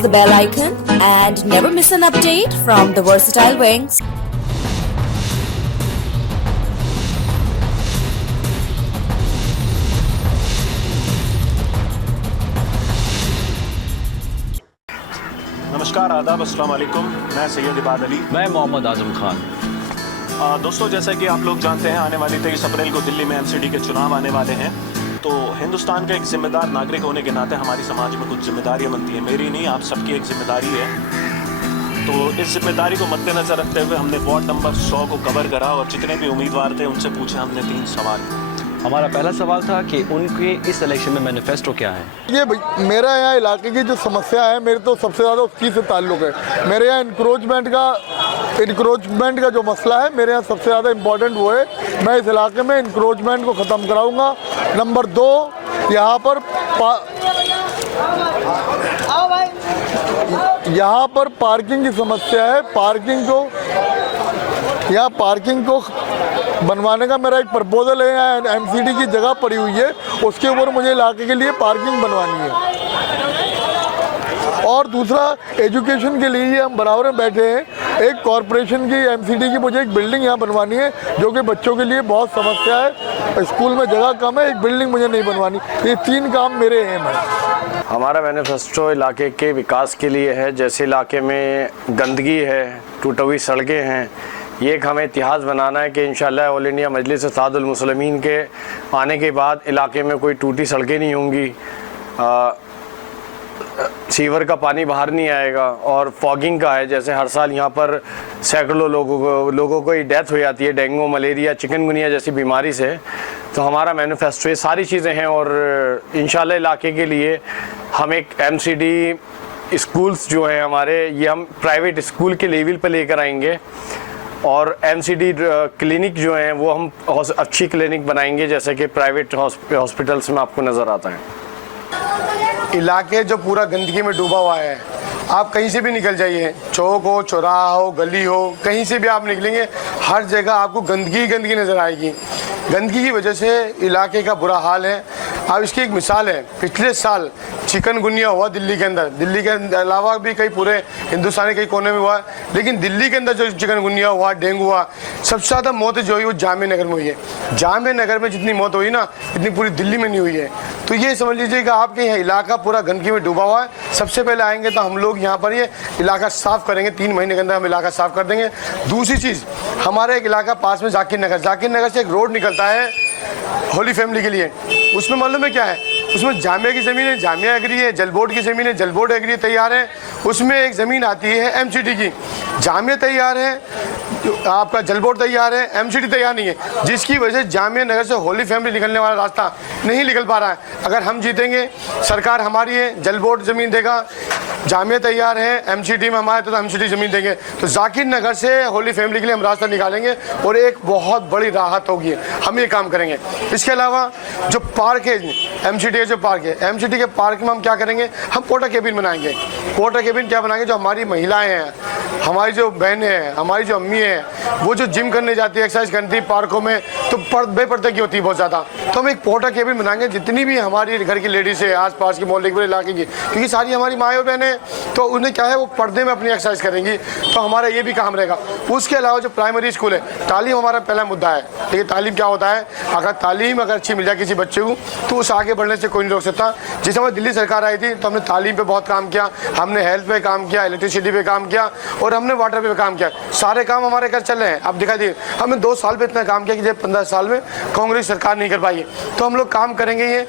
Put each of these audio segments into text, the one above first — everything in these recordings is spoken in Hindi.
press the bell icon and never miss an update from the Versatile Wings. नमस्कार, आदाब, अस्सलाम वालेकुम। मैं सैयद इबाद अली। मैं मोहम्मद आजम खान। दोस्तों, जैसा कि आप लोग जानते हैं, आने वाली 23 अप्रैल को दिल्ली में एमसीडी के चुनाव आने वाले हैं। तो हिंदुस्तान का एक जिम्मेदार नागरिक होने के नाते हमारी समाज में कुछ जिम्मेदारियां बनती हैं। मेरी नहीं, आप सबकी एक जिम्मेदारी है। तो इस जिम्मेदारी को मद्देनजर रखते हुए हमने वार्ड नंबर 100 को कवर करा और जितने भी उम्मीदवार थे उनसे पूछे हमने 3 सवाल। हमारा पहला सवाल था कि उनके इस इलेक्शन में मैनिफेस्टो क्या है। ये मेरा यहाँ इलाके की जो समस्या है, मेरे तो सबसे ज़्यादा उसकी से ताल्लुक़ है। मेरे यहाँ इंक्रोचमेंट का जो मसला है, मेरे यहाँ सबसे ज़्यादा इम्पोर्टेंट वो है। मैं इस इलाके में इंक्रोचमेंट को ख़त्म कराऊंगा। नंबर 2, यहाँ पर पार्किंग की समस्या है। पार्किंग को बनवाने का मेरा एक प्रपोजल है। यहाँ एमसीडी की जगह पड़ी हुई है, उसके ऊपर मुझे इलाके के लिए पार्किंग बनवानी है। और दूसरा, एजुकेशन के लिए हम बराबर में बैठे हैं। एक कॉरपोरेशन की एमसीडी की मुझे एक बिल्डिंग यहाँ बनवानी है, जो कि बच्चों के लिए बहुत समस्या है। स्कूल में जगह कम है, एक बिल्डिंग मुझे नहीं बनवानी। ये 3 काम मेरे हैं। हमारा मैनिफेस्टो इलाके के विकास के लिए है। जैसे इलाके में गंदगी है, टूटी हुई सड़कें हैं, ये एक हमें इतिहास बनाना है कि इंशाल्लाह ऑल इंडिया मजलिस इत्तेहादुल मुस्लिमीन के आने के बाद इलाके में कोई टूटी सड़कें नहीं होंगी, सीवर का पानी बाहर नहीं आएगा। और फॉगिंग का है, जैसे हर साल यहाँ पर सैकड़ों लोगों को डेथ हो जाती है डेंगू, मलेरिया, चिकनगुनिया जैसी बीमारी से। तो हमारा मैनिफेस्टो ये सारी चीज़ें हैं। और इंशाल्लाह इलाके के लिए हम एक एमसीडी स्कूल्स जो हैं हमारे, ये हम प्राइवेट स्कूल के लेवल पर लेकर आएंगे। और एमसीडी क्लिनिक जो हैं वो हम अच्छी क्लिनिक बनाएंगे, जैसे कि प्राइवेट हॉस्पिटल्स में आपको नज़र आता है। इलाके जो पूरा गंदगी में डूबा हुआ है, आप कहीं से भी निकल जाइए, चौक हो, चौराहा हो, गली हो, कहीं से भी आप निकलेंगे, हर जगह आपको गंदगी नज़र आएगी। गंदगी की वजह से इलाके का बुरा हाल है। अब इसकी एक मिसाल है, पिछले साल चिकनगुनिया हुआ दिल्ली के अंदर। दिल्ली के अलावा भी कई पूरे हिंदुस्तान के कई कोने में हुआ, लेकिन दिल्ली के अंदर जो चिकनगुनिया हुआ, डेंगू हुआ, सबसे ज़्यादा मौत जो हुई वो जामिया नगर में हुई है। जामिया नगर में जितनी मौत हुई ना, इतनी पूरी दिल्ली में नहीं हुई है। तो ये समझ लीजिए कि आपके यहाँ इलाका पूरा गंदगी में डूबा हुआ है। सबसे पहले आएंगे तो हम लोग यहाँ पर ये इलाका साफ़ करेंगे। 3 महीने के अंदर हम इलाका साफ़ कर देंगे। दूसरी चीज़, हमारा एक इलाका पास में जाकिर नगर से एक रोड निकलता है होली फैमिली के लिए। उसमें मालूम है क्या है, उसमें जामिया की ज़मीन है, जामिया एग्री है, जल बोर्ड की ज़मीन है, जल बोर्ड एग्री तैयार है। उसमें एक ज़मीन आती है एमसीडी की, जामिया तैयार है, आपका जल बोर्ड तैयार है, एमसीडी तैयार नहीं है, जिसकी वजह से जामिया नगर से होली फैमिली निकलने वाला रास्ता नहीं निकल पा रहा है। अगर हम जीतेंगे, सरकार हमारी है, जल बोर्ड ज़मीन देगा, जामिया तैयार है, एमसीडी में हमारे तो एमसीडी ज़मीन देंगे, तो जाकिर नगर से होली फैमिली के लिए हम रास्ता निकालेंगे और एक बहुत बड़ी राहत होगी। हम ये काम करेंगे। इसके अलावा जो पार्क है, एमसीडी जो पार्क है, एमसीडी के पार्क में हम क्या करेंगे, हम पोर्टा केबिन बनाएंगे। पोर्टा केबिन क्या बनाएंगे, जो हमारी महिलाएं हैं, हमारी जो बहनें हैं, हमारी जो अम्मी हैं, वो जो जिम करने जाती है, एक्सरसाइज करती है पार्कों में, तो बेपर्दगी होती है बहुत ज़्यादा। तो हम एक पोर्टा केबिन बनाएंगे। जितनी भी हमारी घर की लेडीज़ है, आस पास के मोहल्ले के इलाके की, क्योंकि सारी हमारी माएँ और बहनें, तो उन्हें क्या है, वो पर्दे में अपनी एक्सरसाइज करेंगी। तो हमारा ये भी काम रहेगा। उसके अलावा जो प्राइमरी स्कूल है, तालीम हमारा पहला मुद्दा है। देखिए तालीम क्या होता है, अगर तालीम अच्छी मिल जाए किसी बच्चे को, तो उस आगे बढ़ने से कोई नहीं रोक सकता। जिस समय दिल्ली सरकार आई थी तो हमने तालीम पे बहुत काम किया, हमने हेल्थ पे काम किया, इलेक्ट्रिसिटी पे काम किया और हमने वाटर पे काम किया। सारे काम हमारे घर चल रहे हैं। अब दिखा दिए, हमने 2 साल पे इतना काम किया कि जब 15 साल में कांग्रेस सरकार नहीं कर पाई। तो हम लोग काम करेंगे। ये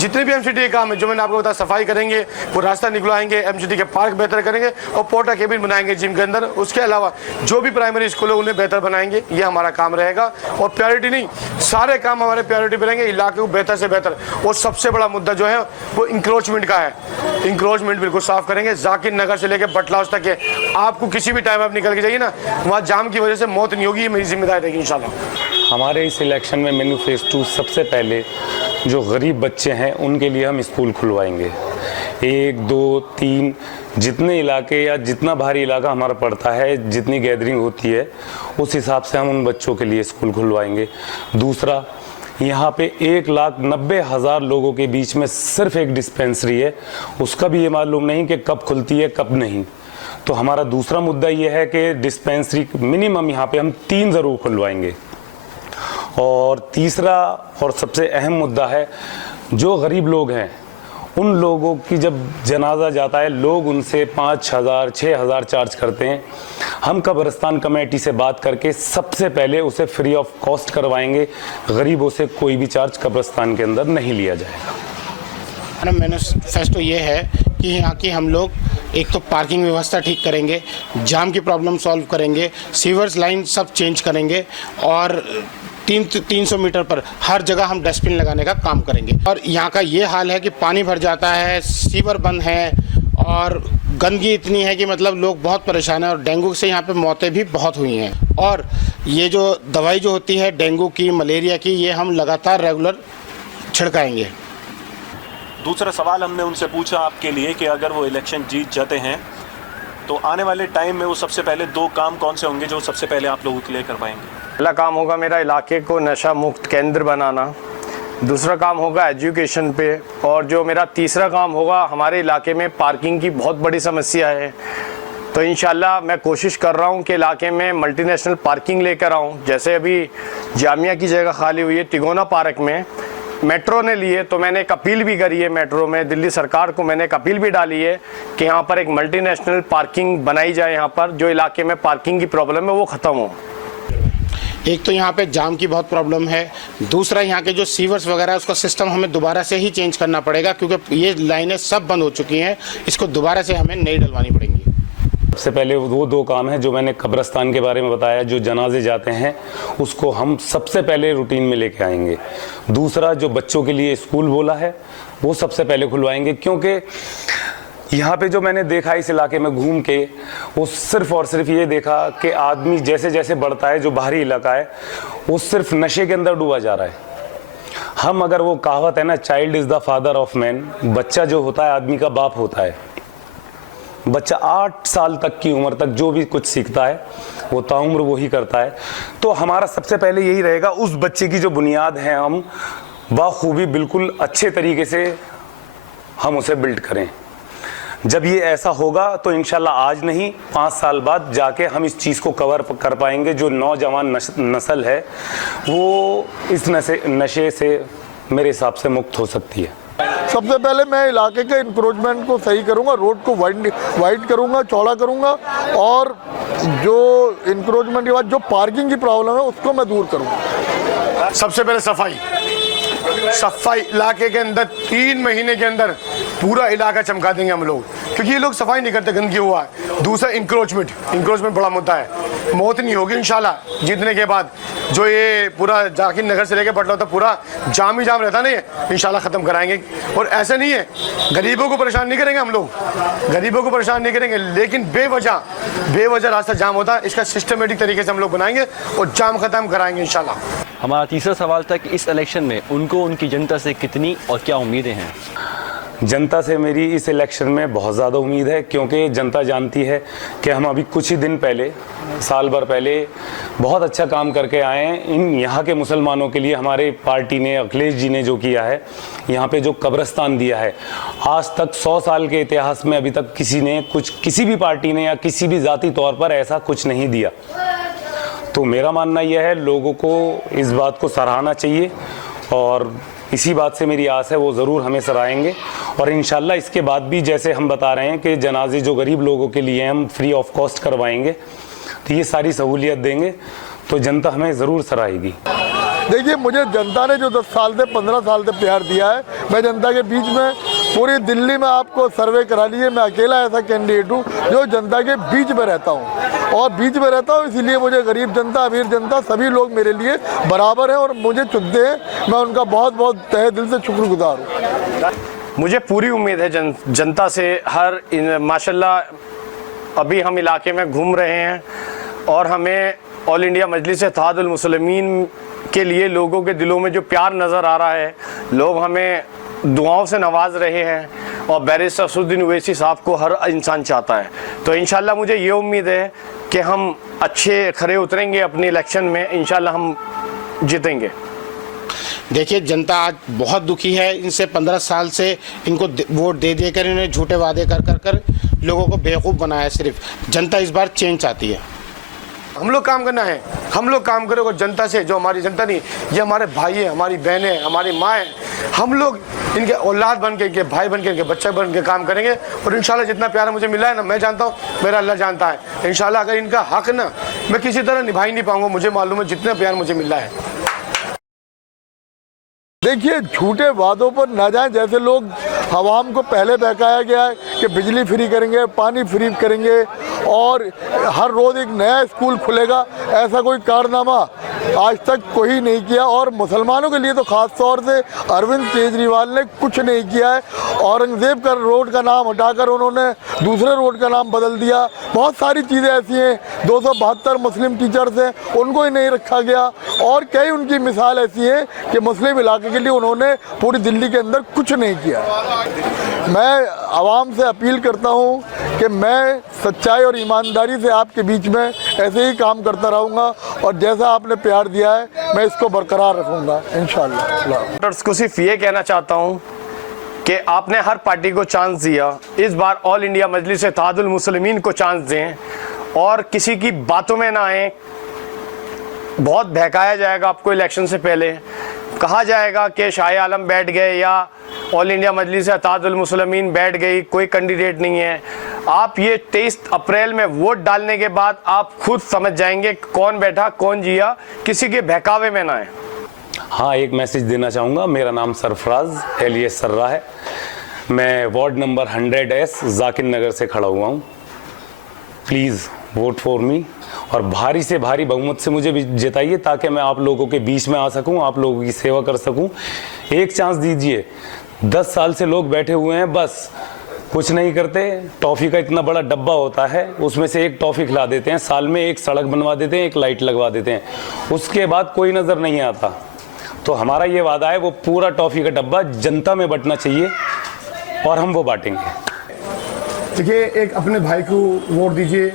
जितने भी एमसीडी के काम है, जो मैंने आपको बताया, सफाई करेंगे, वो रास्ता निकलवाएंगे, एमसीडी के पार्क बेहतर करेंगे और पोर्टा केबिन बनाएंगे जिम के अंदर। उसके अलावा जो भी प्राइमरी स्कूल है उन्हें बेहतर बनाएंगे। ये हमारा काम रहेगा। और प्रायोरिटी नहीं, सारे काम हमारे प्रायोरिटी पे रहेंगे, इलाके को बेहतर से बेहतर। और सबसे बड़ा मुद्दा जो है वो इंक्रोचमेंट का है। इंक्रोचमेंट बिल्कुल साफ करेंगे। जाकिर नगर से लेकर बटला हाउस तक है, आपको किसी भी टाइम आप निकल के जाइए ना, वहाँ जाम की वजह से मौत नहीं होगी। ये मेरी जिम्मेदारी रहेगी इंशाल्लाह। हमारे इस इलेक्शन में मैनिफेस्टो सबसे पहले जो गरीब बच्चे हैं उनके लिए हम स्कूल खुलवाएंगे। 1, 2, 3 जितने इलाके या जितना भारी इलाका हमारा पड़ता है, जितनी गैदरिंग होती है, उस हिसाब से हम उन बच्चों के लिए स्कूल खुलवाएंगे। दूसरा, यहाँ पे 1,90,000 लोगों के बीच में सिर्फ एक डिस्पेंसरी है, उसका भी ये मालूम नहीं कि कब खुलती है कब नहीं। तो हमारा दूसरा मुद्दा ये है कि डिस्पेंसरी मिनिमम यहाँ पे हम 3 ज़रूर खुलवाएंगे। और तीसरा और सबसे अहम मुद्दा है, जो गरीब लोग हैं उन लोगों की जब जनाजा जाता है लोग उनसे 5,000 6,000 चार्ज करते हैं। हम कब्रिस्तान कमेटी से बात करके सबसे पहले उसे फ्री ऑफ कॉस्ट करवाएंगे। गरीबों से कोई भी चार्ज कब्रिस्तान के अंदर नहीं लिया जाएगा। हमारा मैनिफेस्टो ये है कि यहाँ की हम लोग एक तो पार्किंग व्यवस्था ठीक करेंगे, जाम की प्रॉब्लम सॉल्व करेंगे, सीवर्स लाइन सब चेंज करेंगे और 300 मीटर पर हर जगह हम डस्टबिन लगाने का काम करेंगे। और यहाँ का ये हाल है कि पानी भर जाता है, सीवर बंद है और गंदगी इतनी है कि मतलब लोग बहुत परेशान हैं और डेंगू से यहाँ पे मौतें भी बहुत हुई हैं। और ये जो दवाई जो होती है डेंगू की, मलेरिया की, ये हम लगातार रेगुलर छिड़काएंगे। दूसरा सवाल हमने उनसे पूछा आपके लिए कि अगर वो इलेक्शन जीत जाते हैं तो आने वाले टाइम में वो सबसे पहले 2 काम कौन से होंगे जो सबसे पहले आप लोगों के लिए करवाएंगे? पहला काम होगा मेरा इलाके को नशा मुक्त केंद्र बनाना, दूसरा काम होगा एजुकेशन पे, और जो मेरा तीसरा काम होगा, हमारे इलाके में पार्किंग की बहुत बड़ी समस्या है। तो इंशाल्लाह मैं कोशिश कर रहा हूँ कि इलाके में मल्टीनेशनल पार्किंग लेकर आऊँ। जैसे अभी जामिया की जगह खाली हुई है तिगोना पार्क में, मेट्रो ने लिए, तो मैंने एक अपील भी करी है मेट्रो में, दिल्ली सरकार को मैंने एक अपील भी डाली है कि यहाँ पर एक मल्टीनेशनल पार्किंग बनाई जाए, यहाँ पर जो इलाके में पार्किंग की प्रॉब्लम है वो ख़त्म हो। एक तो यहाँ पे जाम की बहुत प्रॉब्लम है, दूसरा यहाँ के जो सीवर्स वगैरह है उसका सिस्टम हमें दोबारा से ही चेंज करना पड़ेगा क्योंकि ये लाइनें सब बंद हो चुकी हैं, इसको दोबारा से हमें नई डलवानी पड़ेंगी। सबसे पहले वो 2 काम हैं जो मैंने कब्रिस्तान के बारे में बताया, जो जनाजे जाते हैं उसको हम सबसे पहले रूटीन में लेके आएंगे। दूसरा, जो बच्चों के लिए स्कूल बोला है वो सबसे पहले खुलवाएंगे, क्योंकि यहाँ पे जो मैंने देखा इस इलाके में घूम के, वो सिर्फ और सिर्फ ये देखा कि आदमी जैसे जैसे बढ़ता है, जो बाहरी इलाका है वो सिर्फ नशे के अंदर डूबा जा रहा है। हम अगर वो कहावत है ना, child is the father of man, बच्चा जो होता है आदमी का बाप होता है। बच्चा 8 साल तक की उम्र तक जो भी कुछ सीखता है वो ताउम्र वही करता है। तो हमारा सबसे पहले यही रहेगा, उस बच्चे की जो बुनियाद है हम बाखूबी बिल्कुल अच्छे तरीके से हम उसे बिल्ड करें। जब ये ऐसा होगा तो इंशाल्लाह आज नहीं 5 साल बाद जाके हम इस चीज़ को कवर कर पाएंगे। जो नौजवान नस्ल है वो इस नशे से मेरे हिसाब से मुक्त हो सकती है। सबसे पहले मैं इलाके के इंक्रोचमेंट को सही करूंगा, रोड को वाइड करूंगा, चौड़ा करूंगा, और जो इंक्रोचमेंट के बाद जो पार्किंग की प्रॉब्लम है उसको मैं दूर करूंगा। सबसे पहले सफाई इलाके के अंदर 3 महीने के अंदर पूरा इलाका चमका देंगे हम लोग, क्योंकि ये लोग सफाई नहीं करते, गंदगी हुआ है। दूसरा इंक्रोचमेंट बड़ा मुद्दा है, मौत नहीं होगी इंशाल्लाह जीतने के बाद। जो ये पूरा जाकिर नगर से लेकर पटना तक पूरा जाम ही जाम रहता नहीं है, इंशाल्लाह ख़त्म कराएंगे। और ऐसा नहीं है, गरीबों को परेशान नहीं करेंगे हम लोग, गरीबों को परेशान नहीं करेंगे, लेकिन बेवजह रास्ता जाम होता है, इसका सिस्टमेटिक तरीके से हम लोग बनाएंगे और जाम ख़त्म कराएंगे इंशाल्लाह। हमारा तीसरा सवाल था कि इस इलेक्शन में उनको उनकी जनता से कितनी और क्या उम्मीदें हैं? जनता से मेरी इस इलेक्शन में बहुत ज़्यादा उम्मीद है, क्योंकि जनता जानती है कि हम अभी कुछ ही दिन पहले, साल भर पहले बहुत अच्छा काम करके आए हैं। इन यहाँ के मुसलमानों के लिए हमारे पार्टी ने, अखिलेश जी ने जो किया है, यहाँ पे जो कब्रिस्तान दिया है, आज तक 100 साल के इतिहास में अभी तक किसी भी पार्टी ने या किसी भी ज़ाती तौर पर ऐसा कुछ नहीं दिया। तो मेरा मानना यह है, लोगों को इस बात को सराहना चाहिए और इसी बात से मेरी आस है वो ज़रूर हमें सराहेंगे। और इंशाल्लाह इसके बाद भी जैसे हम बता रहे हैं कि जनाजे जो गरीब लोगों के लिए हम फ्री ऑफ कॉस्ट करवाएंगे, तो ये सारी सहूलियत देंगे, तो जनता हमें ज़रूर सराहेगी। देखिए, मुझे जनता ने जो 10 साल से 15 साल से प्यार दिया है, मैं जनता के बीच में पूरी दिल्ली में आपको सर्वे करा लीजिए, मैं अकेला ऐसा कैंडिडेट हूँ जो जनता के बीच में रहता हूँ। और बीच में रहता हूँ इसीलिए मुझे गरीब जनता, अमीर जनता सभी लोग मेरे लिए बराबर हैं और मुझे चुनते हैं। मैं उनका बहुत बहुत तहे दिल से शुक्रगुजार हूँ। मुझे पूरी उम्मीद है जनता से। माशाल्लाह अभी हम इलाके में घूम रहे हैं और हमें ऑल इंडिया मजलिस इत्तेहादुल मुस्लिमीन के लिए लोगों के दिलों में जो प्यार नज़र आ रहा है, लोग हमें दुआओं से नवाज रहे हैं और बैरिस्टर असदुद्दीन ओवैसी साहब को हर इंसान चाहता है। तो इंशाल्लाह मुझे ये उम्मीद है कि हम अच्छे खरे उतरेंगे अपने इलेक्शन में, इंशाल्लाह हम जीतेंगे। देखिए, जनता आज बहुत दुखी है इनसे। 15 साल से इनको वोट दे देकर इन्हें झूठे वादे कर लोगों को बेवकूफ़ बनाया। सिर्फ जनता इस बार चेंज चाहती है। हम लोग काम करना है, हम लोग काम करेंगे जनता से। जो हमारी जनता नहीं, ये हमारे भाई है, हमारी बहनें हैं, हमारी माँ है। हम लोग इनके औलाद बन के, इनके भाई बन के, इनके बच्चे बन के काम करेंगे। और इंशाल्लाह जितना प्यार मुझे मिला है ना, मैं जानता हूँ, मेरा अल्लाह जानता है। इंशाल्लाह अगर इनका हक ना मैं किसी तरह निभा ही नहीं पाऊंगा। मुझे मालूम है जितना प्यार मुझे मिला है। देखिए, झूठे वादों पर ना जाएं। जैसे लोग आवाम को पहले बहकाया गया है कि बिजली फ्री करेंगे, पानी फ्री करेंगे और हर रोज़ एक नया स्कूल खुलेगा, ऐसा कोई कारनामा आज तक कोई नहीं किया। और मुसलमानों के लिए तो ख़ास तौर से अरविंद केजरीवाल ने कुछ नहीं किया है। औरंगज़ेब का रोड का नाम हटाकर उन्होंने दूसरे रोड का नाम बदल दिया। बहुत सारी चीज़ें ऐसी हैं, 272 मुस्लिम टीचर्स हैं, उनको ही नहीं रखा गया। और कई उनकी मिसाल ऐसी है कि मुस्लिम इलाके के लिए उन्होंने पूरी दिल्ली के अंदर कुछ नहीं किया। मैं आवाम से अपील करता हूं कि मैं सच्चाई और ईमानदारी से आपके बीच में ऐसे ही काम करता रहूंगा और जैसा आपने प्यार दिया है मैं इसको बरकरार रखूंगा इंशाअल्लाह। को सिर्फ ये कहना चाहता हूँ कि आपने हर पार्टी को चांस दिया, इस बार ऑल इंडिया मजलिस इत्तेहादुल मुस्लिमीन को चांस दें और किसी की बातों में ना आए। बहुत बहकाया जाएगा आपको इलेक्शन से पहले, कहा जाएगा कि शाह आलम बैठ गए या ऑल इंडिया मजलिस इत्तेहादुल मुस्लिमीन बैठ गई, कोई कैंडिडेट नहीं है। आप ये 23 अप्रैल में वोट डालने के बाद आप खुद समझ जाएंगे कौन बैठा कौन जिया, किसी के बहकावे में ना आए। हाँ, एक मैसेज देना चाहूँगा। मेरा नाम सरफराज एलियस सर्रा है। मैं वार्ड नंबर 100S जाकिर नगर से खड़ा हुआ हूँ। प्लीज़ वोट फॉर मी और भारी से भारी बहुमत से मुझे भी जिताइए ताकि मैं आप लोगों के बीच में आ सकूं, आप लोगों की सेवा कर सकूं। एक चांस दीजिए। 10 साल से लोग बैठे हुए हैं, बस कुछ नहीं करते। टॉफ़ी का इतना बड़ा डब्बा होता है, उसमें से एक टॉफ़ी खिला देते हैं, साल में एक सड़क बनवा देते हैं, एक लाइट लगवा देते हैं, उसके बाद कोई नज़र नहीं आता। तो हमारा ये वादा है, वो पूरा टॉफ़ी का डब्बा जनता में बंटना चाहिए और हम वो बांटेंगे। देखिए, एक अपने भाई को वोट दीजिए,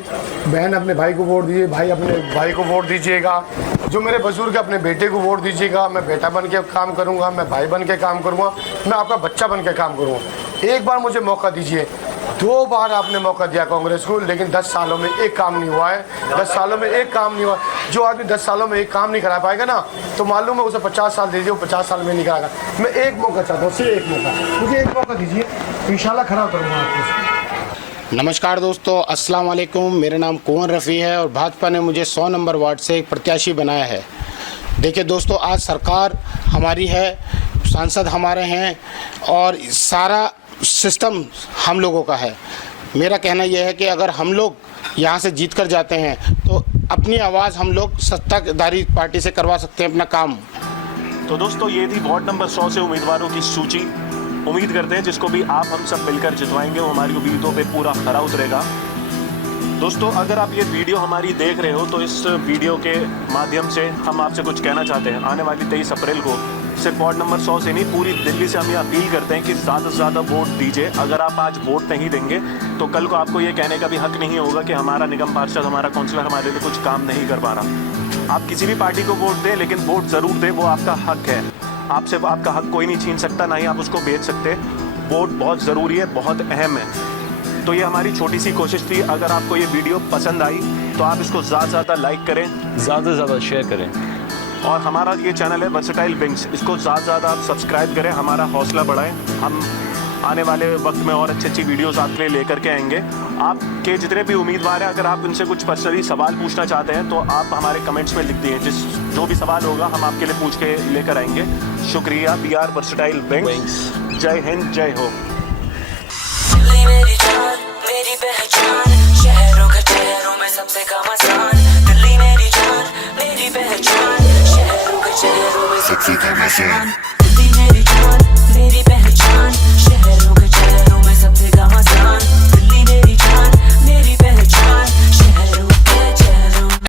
बहन अपने भाई को वोट दीजिए, भाई अपने भाई को वोट दीजिएगा। जो मेरे बुजुर्ग अपने बेटे को वोट दीजिएगा। मैं बेटा बन के काम करूंगा, मैं भाई बन के काम करूंगा, मैं आपका बच्चा बन के काम करूंगा। एक बार मुझे मौका दीजिए। 2 बार आपने मौका दिया कांग्रेस को, लेकिन 10 सालों में एक काम नहीं हुआ है। 10 सालों में एक काम नहीं हुआ। जो आदमी 10 सालों में एक काम नहीं करा पाएगा ना, तो मालूम है उसे 50 साल दे दीजिए, वो 50 साल में नहीं कराएगा। मैं एक मौका चाहता हूँ, सिर्फ एक मौका, मुझे एक मौका दीजिए, इंशाल्लाह खड़ा करूँगा आपको। नमस्कार दोस्तों, अस्सलाम वालेकुम। मेरा नाम कुंवर रफ़ी है और भाजपा ने मुझे 100 नंबर वार्ड से एक प्रत्याशी बनाया है। देखिए दोस्तों, आज सरकार हमारी है, सांसद हमारे हैं और सारा सिस्टम हम लोगों का है। मेरा कहना यह है कि अगर हम लोग यहाँ से जीत कर जाते हैं तो अपनी आवाज़ हम लोग सत्ताधारी पार्टी से करवा सकते हैं अपना काम। तो दोस्तों, ये थी वार्ड नंबर 100 से उम्मीदवारों की सूची। उम्मीद करते हैं जिसको भी आप हम सब मिलकर जितवाएंगे वो हमारी उम्मीदों पे पूरा खरा उतरेगा। दोस्तों, अगर आप ये वीडियो हमारी देख रहे हो तो इस वीडियो के माध्यम से हम आपसे कुछ कहना चाहते हैं। आने वाली 23 अप्रैल को सिर्फ वार्ड नंबर 100 से नहीं, पूरी दिल्ली से हम ये अपील करते हैं कि ज़्यादा से ज़्यादा वोट दीजिए। अगर आप आज वोट नहीं देंगे तो कल को आपको ये कहने का भी हक नहीं होगा कि हमारा निगम पार्षद, हमारा काउंसलर हमारे लिए कुछ काम नहीं कर पा रहा। आप किसी भी पार्टी को वोट दें, लेकिन वोट ज़रूर दें, वो आपका हक है। आपसे आपका हक कोई नहीं छीन सकता, ना ही आप उसको बेच सकते। वोट बहुत ज़रूरी है, बहुत अहम है। तो ये हमारी छोटी सी कोशिश थी। अगर आपको ये वीडियो पसंद आई तो आप इसको ज़्यादा से ज़्यादा लाइक करें, ज़्यादा से ज़्यादा शेयर करें और हमारा ये चैनल है वर्सेटाइल विंग्स, इसको ज़्यादा से ज़्यादा आप सब्सक्राइब करें, हमारा हौसला बढ़ाएं। हम आने वाले वक्त में और अच्छी अच्छी वीडियोस आपके लिए लेकर के आएंगे। आपके जितने भी उम्मीदवार हैं, अगर आप उनसे कुछ पर्सनली सवाल पूछना चाहते हैं तो आप हमारे कमेंट्स में लिख दिए। जो भी सवाल होगा हम आपके लिए पूछ के लेकर आएंगे। शुक्रिया। BR versatile wings. जय हिंद, जय हो। मेरी जान, मेरी पहचान, शहरों के शहरों में सबसे कम आसान। दिल्ली मेरी जान, मेरी पहचान, शहरों के शहरों में सबसे कम आसान। दिल्ली मेरी जान, मेरी पहचान।